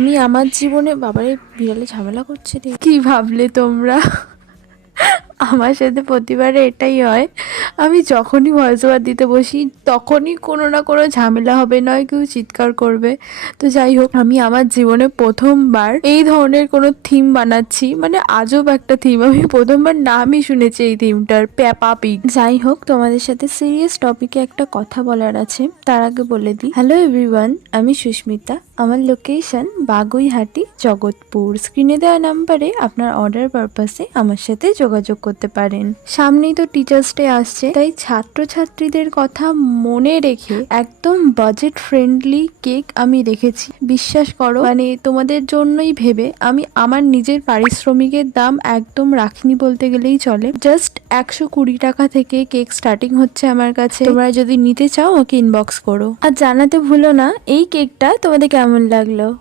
আমি আমার জীবনে বাবারে বিড়ালে ঝামেলা করছে রে। কি ভাবলে তোমরা? আমার সাথে প্রতিবারে এটাই হয়। আমি যখনই ভয়েস ওভার দিতে বসি তখনই কোনো না কোনো ঝামেলা হবে, নয় কেউ চিৎকার করবে। তো যাই হোক, আমি আমার জীবনে প্রথমবার এই ধরনের কোনো থিম বানাচ্ছি, মানে আজব একটা থিম। আমি প্রথমবার নামই শুনেছি এই থিমটার, পেপা পিগ। যাই হোক, তোমাদের সাথে সিরিয়াস টপিকে একটা কথা বলার আছে, তার আগে বলে দিই, হ্যালো এভরিওয়ান, আমি সুস্মিতা। আমার লোকেশন বাগুইহাটি, জগৎপুর। স্ক্রিনে দেওয়া নাম্বারে আপনার অর্ডার পারপাসে আমার সাথে যোগাযোগ করতে পারেন। সামনেই তো টিচার্স ডে আসছে, তাই ছাত্রছাত্রীদের কথা মনে রেখে একদম বাজেট ফ্রেন্ডলি কেক আমি রেখেছি। বিশ্বাস করো, মানে তোমাদের জন্যই ভেবে আমি আমার নিজের পারিশ্রমিকের দাম একদম রাখিনি বলতে গেলেই চলে। জাস্ট 120 টাকা থেকে কেক স্টার্টিং হচ্ছে আমার কাছে। তোমরা যদি নিতে চাও আমাকে ইনবক্স করো। আর জানাতে ভুলো না এই কেকটা তোমাদের কেমন লাগলো।